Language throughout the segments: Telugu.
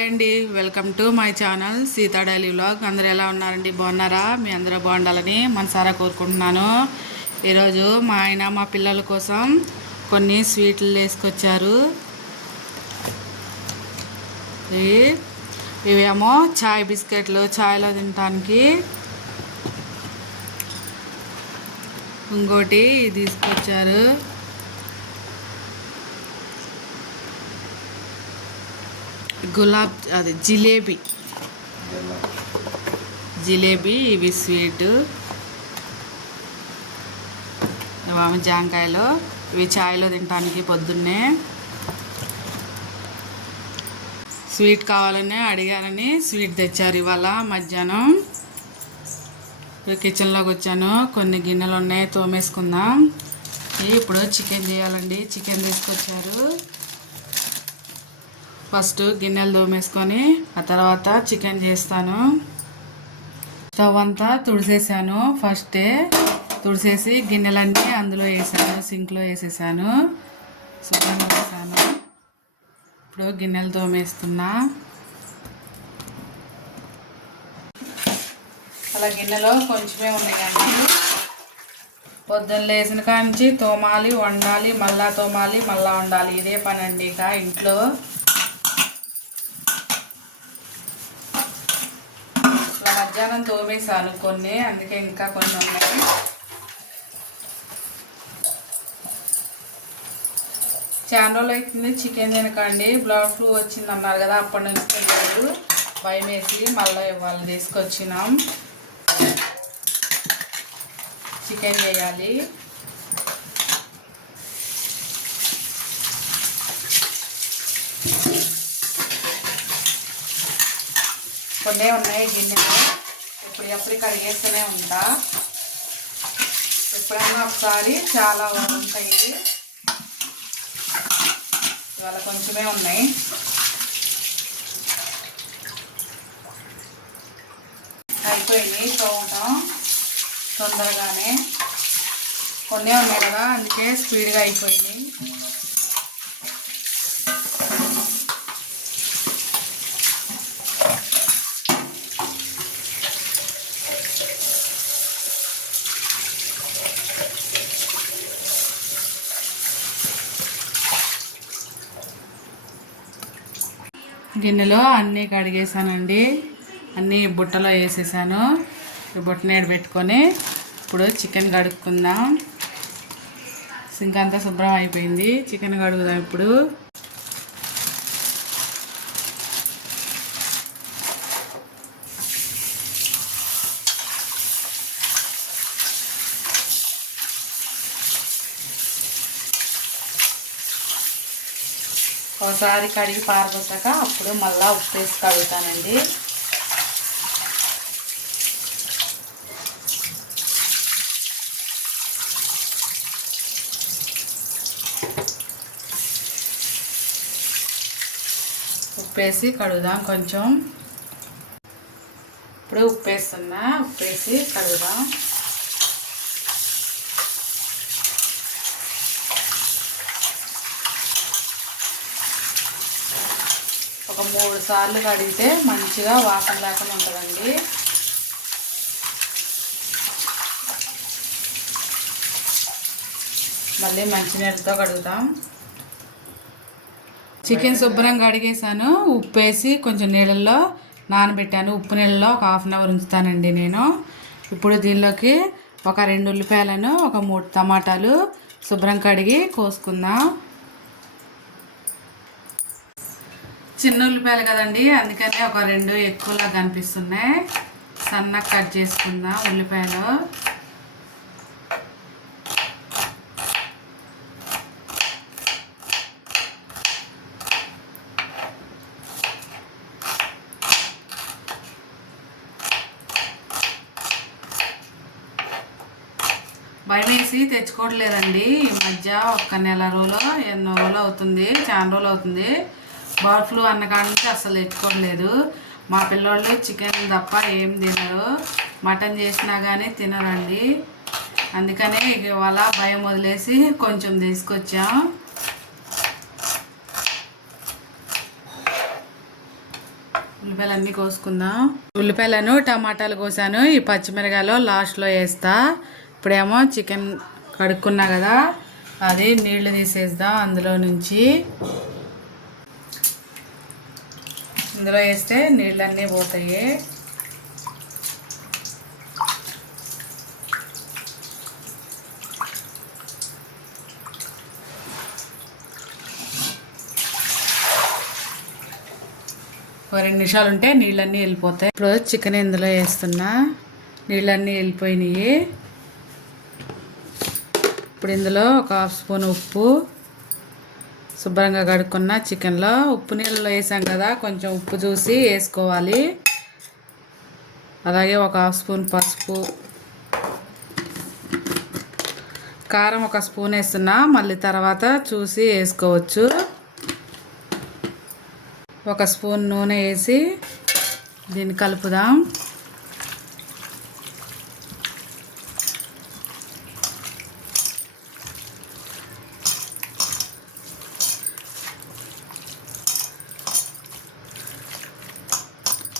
హాయ్ అండి, welcome to my channel Sita daily vlog. అందరూ ఎలా ఉన్నారండి? బాగున్నారా? మీ అందరూ బాగుండాలని మనసారా కోరుకుంటున్నాను. ఈరోజు మా ఆయన మా పిల్లల కోసం కొన్ని స్వీట్లు వేసుకొచ్చారు. ఇవేమో చాయ్ బిస్కెట్లు, చాయ్లో తినడానికి. ఇంకోటి తీసుకొచ్చారు. అది జిలేబీ ఇవి స్వీట్. ఇవి జాంకాయలు, ఇవి చాయ్లో తినడానికి. పొద్దున్నే స్వీట్ కావాలని అడిగారని స్వీట్ తెచ్చారు. ఇవాళ మధ్యాహ్నం కిచెన్లోకి వచ్చాను. కొన్ని గిన్నెలు ఉన్నాయి, తోమేసుకుందాం. ఇప్పుడు చికెన్ చేయాలండి. చికెన్ తీసుకొచ్చారు. ఫస్ట్ గిన్నెలు తోమేసుకొని ఆ తర్వాత చికెన్ చేస్తాను. స్టవ్ అంతా తుడిసేసాను. ఫస్టే తుడిసేసి గిన్నెలన్నీ అందులో వేసాను, సింక్లో వేసేసాను, శుభ్రంగా వేసాను. ఇప్పుడు గిన్నెలు తోమేస్తున్నా. అలా గిన్నెలో కొంచెమే ఉన్నాయండి. పొద్దున్న లేచిన కాంచి తోమాలి, వండాలి, మళ్ళా తోమాలి, మళ్ళా వండాలి. ఇదే పని అండి ఇక ఇంట్లో. మధ్యాహ్నం తోమేసాను కొన్ని, అందుకే ఇంకా కొన్ని ఉన్నాయి. చాలా రోజులు అవుతుంది చికెన్ తినకండి. బ్లడ్ ఫ్లూ వచ్చింది అన్నారు కదా, అప్పటి నుంచి తినలేదు. భయం వేసి మళ్ళీ ఇవాళ తీసుకొచ్చినాం. చికెన్ చేయాలి. కొన్ని ఉన్నాయి గిన్నెలు. ఎప్పుడు కడిగేస్తూనే ఉంటా. ఎప్పుడైనా ఒకసారి చాలా ఉంటాయి. ఇవాళ కొంచెమే ఉన్నాయి. అయిపోయింది తోమటం తొందరగానే. కొన్ని ఉన్నాయి కదా, అందుకే స్పీడ్గా అయిపోయింది. గిన్నెలో అన్నీ కడిగేసానండి. అన్నీ బుట్టలో వేసేసాను. ఈ బుట్ట నీడ పెట్టుకొని ఇప్పుడు చికెన్ కడుక్కుందాం. సింక్ అంతా శుభ్రం అయిపోయింది. చికెన్ కడుగుదాం ఇప్పుడు. ఒకసారి కడిగి పారబోసాక అప్పుడు మళ్ళీ ఉప్పు వేసి కడుగుతానండి. ఉప్పు వేసి కడుగుదాం కొంచెం. ఇప్పుడు ఉప్పు వేస్తున్నా. ఉప్పు వేసి కడుగుదాం. ఒక 3 సార్లు కడిగితే మంచిగా వాసన లేకుండా ఉంటుందండి. మళ్ళీ మంచినీళ్ళతో కడుగుతాం. చికెన్ శుభ్రంగా కడిగేసాను. ఉప్పు వేసి కొంచెం నీళ్ళల్లో నానబెట్టాను. ఉప్పు నీళ్ళలో ఒక 1/2 అవర్ ఉంచుతానండి నేను. ఇప్పుడు దీనిలోకి ఒక 2 ఉల్లిపాయలను, ఒక 3 టమాటాలు శుభ్రం కడిగి కోసుకుందాం. చిన్న ఉల్లిపాయలు కదండి, అందుకని ఒక 2 ఎక్కువలా కనిపిస్తున్నాయి. సన్నగా కట్ చేసుకుందాం ఉల్లిపాయలు. భయం వేసి తెచ్చుకోవట్లేదండి ఈ మధ్య. ఒక్క నెల రోజులు ఎన్నో రోజులు అవుతుంది, చాలా రోజులు అవుతుంది. బర్డ్ ఫ్లూ అన్న కాడ నుంచి అసలు తెచ్చుకోవట్లేదు. మా పిల్లోళ్ళు చికెన్ తప్ప ఏం తినరు. మటన్ చేసినా కానీ తినరండి. అందుకనే ఇవాళ భయం వదిలేసి కొంచెం తీసుకొచ్చాం. ఉల్లిపాయలు అన్నీ కోసుకుందాం. ఉల్లిపాయలను టమాటాలు కోసాను. ఈ పచ్చిమిరకాయలు లాస్ట్లో వేస్తా. ఇప్పుడేమో చికెన్ కడుక్కున్నా కదా, అది నీళ్లు తీసేద్దాం. అందులో నుంచి ఇందులో వేస్తే నీళ్ళన్నీ పోతాయి. ఒక 2 నిమిషాలు ఉంటే నీళ్ళన్నీ వెళ్ళిపోతాయి. ఇప్పుడు చికెన్ ఇందులో వేస్తున్నా. నీళ్ళన్నీ వెళ్ళిపోయినాయి. ఇప్పుడు ఇందులో ఒక 1/2 స్పూన్ ఉప్పు, శుభ్రంగా కడుక్కున్న చికెన్లో ఉప్పు నీళ్ళలో వేసాం కదా, కొంచెం ఉప్పు చూసి వేసుకోవాలి. అలాగే ఒక 1/2 స్పూన్ పసుపు, కారం 1 స్పూన్ వేస్తున్నా, మళ్ళీ తర్వాత చూసి వేసుకోవచ్చు. 1 స్పూన్ నూనె వేసి దీన్ని కలుపుదాం.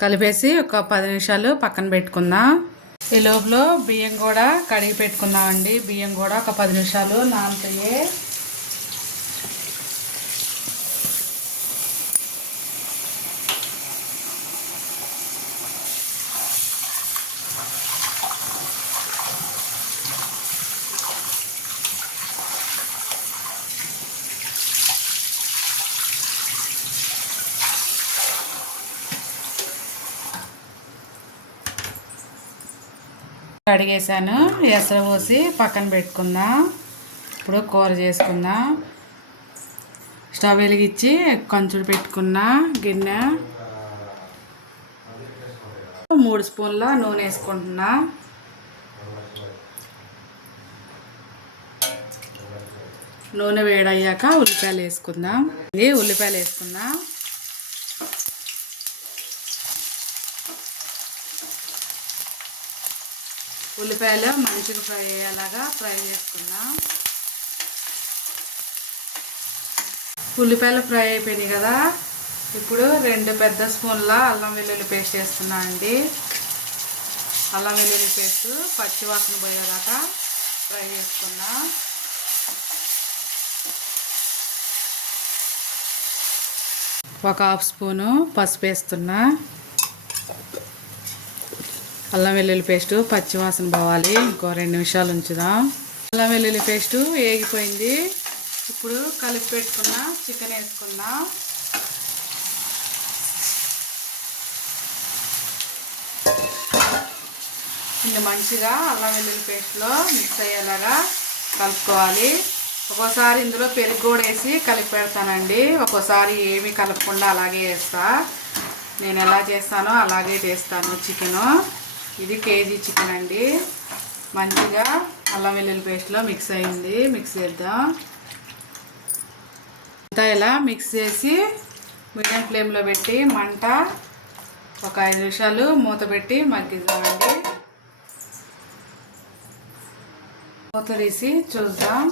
కలిపేసి ఒక 10 నిమిషాలు పక్కన పెట్టుకుందాం. ఈ లోపల బియ్యం కూడా కడిగి పెట్టుకుందామండి. బియ్యం కూడా ఒక 10 నిమిషాలు నానుతాయి. కడిగేసాను. ఎసరు పోసి పక్కన పెట్టుకుందాం. ఇప్పుడు కూర చేసుకుందాం. స్టవ్ వెలిగించి కంచుడు పెట్టుకున్న గిన్నె, 3 స్పూన్ల నూనె వేసుకుంటున్నా. నూనె వేడయ్యాక ఉల్లిపాయలు వేసుకుందాం. ఉల్లిపాయలు వేసుకుందాం. ఉల్లిపాయలు మంచిగా ఫ్రై అయ్యేలాగా ఫ్రై చేసుకుందాం. ఉల్లిపాయలు ఫ్రై అయిపోయినాయి కదా, ఇప్పుడు 2 పెద్ద స్పూన్ల అల్లం వెల్లుల్లి పేస్ట్ వేస్తున్నా అండి. అల్లం వెల్లుల్లి పేస్ట్ పచ్చివాసన పోయేదాకా ఫ్రై చేసుకుందాం. ఒక 1/2 స్పూను పసుపు వేస్తున్నా. అల్లం వెల్లుల్లి పేస్టు పచ్చివాసన పోవాలి. ఇంకో 2 నిమిషాలు ఉంచుదాం. అల్లం వెల్లుల్లి పేస్టు వేగిపోయింది. ఇప్పుడు కలిపి పెట్టుకున్న చికెన్ వేసుకుందాం. ఇది మంచిగా అల్లం వెల్లుల్లి పేస్ట్లో మిక్స్ అయ్యేలాగా కలుపుకోవాలి. ఒక్కోసారి ఇందులో పెరుగు కూడా వేసి కలిపి పెడతానండి. ఒక్కోసారి ఏమీ కలపకుండా అలాగే వేస్తా. నేను ఎలా చేస్తానో అలాగే చేస్తాను చికెను. ఇది కేజీ చికెన్ అండి. మంచిగా అల్లం వెల్లుల్లి పేస్ట్లో మిక్స్ అయింది. మిక్స్ చేద్దాం. అంతా ఇలా మిక్స్ చేసి మీడియం ఫ్లేమ్లో పెట్టి మంట ఒక 5 నిమిషాలు మూత పెట్టి మగ్గిద్దామండి. మూత తీసి చూద్దాం.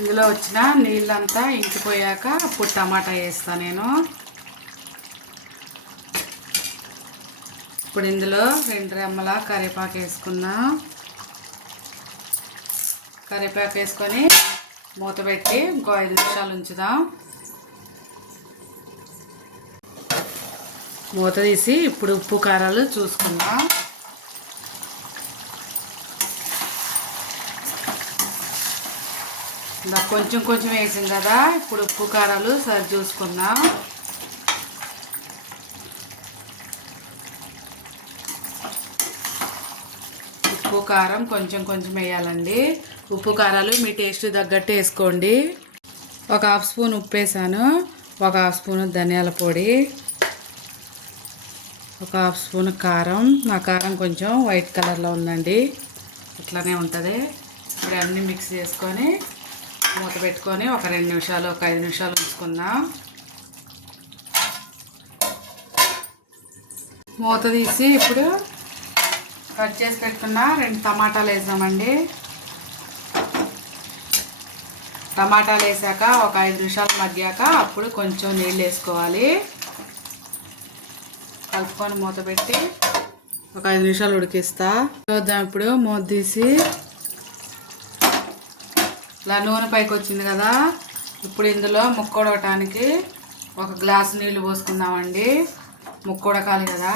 ఇందులో వచ్చిన నీళ్ళంతా ఇంకిపోయాక అప్పుడు టమాటా వేస్తాను నేను. ఇప్పుడు ఇందులో 2 రెమ్మల కరివేపాకు వేసుకున్నా. కరివేపాకు వేసుకొని మూత పెట్టి ఇంకో 5 నిమిషాలు ఉంచుదాం. మూత తీసి ఇప్పుడు ఉప్పు కారాలు చూసుకుందాం. కొంచెం కొంచెం వేసాం కదా, ఇప్పుడు ఉప్పు కారాలు సరి చూసుకుందాం. ఉప్పు కారం కొంచెం కొంచెం వేయాలండి. ఉప్పు కారాలు మీ టేస్ట్ తగ్గట్టు వేసుకోండి. ఒక 1/2 స్పూన్ ఉప్పు వేసాను. ఒక 1/2 స్పూన్ ధనియాల పొడి, ఒక 1/2 స్పూన్ కారం. నా కారం కొంచెం వైట్ కలర్లో ఉందండి, ఇట్లానే ఉంటుంది. ఇప్పుడు అన్నీ మిక్స్ చేసుకొని మూత పెట్టుకొని ఒక 2 నిమిషాలు ఒక 5 నిమిషాలు ఉంచుకుందాం. మూత తీసి ఇప్పుడు కట్ చేసి పెట్టుకున్న 2 టమాటాలు వేద్దామండి. టమాటాలు వేసాక ఒక 5 నిమిషాలు మగ్గాక అప్పుడు కొంచెం నీళ్ళు వేసుకోవాలి. కలుపుకొని మూత పెట్టి ఒక 5 నిమిషాలు ఉడికిస్తా. చూద్దాం. ఇప్పుడు మూత తీసి ఇలా నూనె పైకి వచ్చింది కదా. ఇప్పుడు ఇందులో ముక్క ఉడకటానికి ఒక గ్లాసు నీళ్ళు పోసుకుందామండి. ముక్క ఉడకాలి కదా.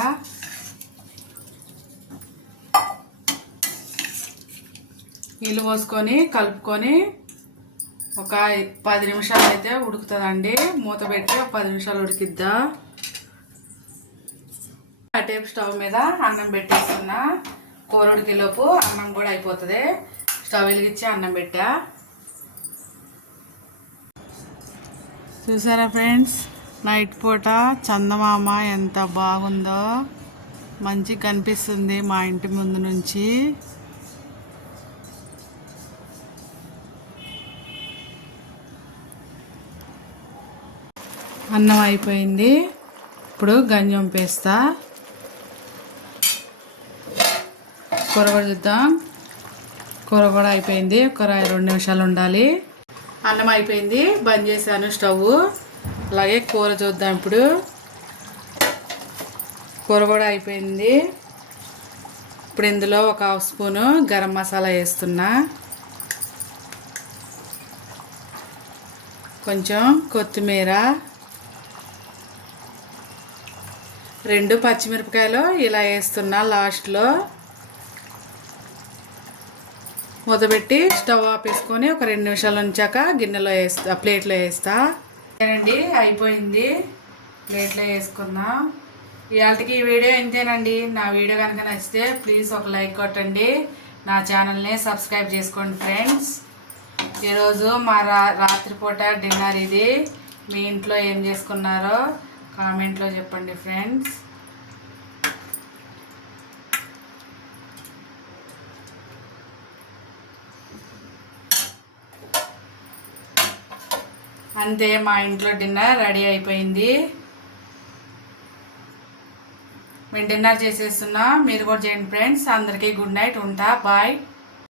నీళ్ళు పోసుకొని కలుపుకొని ఒక 10 నిమిషాలు అయితే ఉడుకుతుందండి. మూత పెట్టి ఒక 10 నిమిషాలు ఉడికిద్దా. అటేపు స్టవ్ మీద అన్నం పెట్టేస్తున్నా. కూర ఉడికేలోపు అన్నం కూడా అయిపోతుంది. స్టవ్ వెలిగించి అన్నం పెట్టా. చూసారా ఫ్రెండ్స్, నైట్ పూట చందమామ ఎంత బాగుందో, మంచిగా కనిపిస్తుంది మా ఇంటి ముందు నుంచి. అన్నం అయిపోయింది. ఇప్పుడు గంజి వంపేస్తా. కూర కూడా చూద్దాం. కూర కూడా అయిపోయింది. ఒక 2 నిమిషాలు ఉండాలి. అన్నం అయిపోయింది. బంద్ చేశాను స్టవ్. అలాగే కూర చూద్దాం. ఇప్పుడు కూర కూడా అయిపోయింది. ఇప్పుడు ఇందులో ఒక 1/2 స్పూను గరం మసాలా వేస్తున్నా. కొంచెం కొత్తిమీర, 2 పచ్చిమిరపకాయలు ఇలా వేస్తున్నా లాస్ట్లో. మూతపెట్టి స్టవ్ ఆపేసుకొని ఒక 2 నిమిషాలు ఉంచాక గిన్నెలో వేస్తా, ప్లేట్లో వేస్తా. అండి అయిపోయింది. ప్లేట్లో వేసుకున్నా. ఇవాళకి ఈ వీడియో ఇంతేనండి. నా వీడియో కనుక నచ్చితే ప్లీజ్ ఒక లైక్ కొట్టండి. నా ఛానల్ని సబ్స్క్రైబ్ చేసుకోండి ఫ్రెండ్స్. ఈరోజు మా రాత్రిపూట డిన్నర్ ఇది. మీ ఇంట్లో ఏం చేసుకున్నారో కామెంట్లో చెప్పండి ఫ్రెండ్స్. అంతే, మా ఇంట్లో డిన్నర్ రెడీ అయిపోయింది. మేము డిన్నర్ చేసేస్తున్నా. మీరు కూడా చేయండి ఫ్రెండ్స్. అందరికీ గుడ్ నైట్. ఉంటా. బాయ్.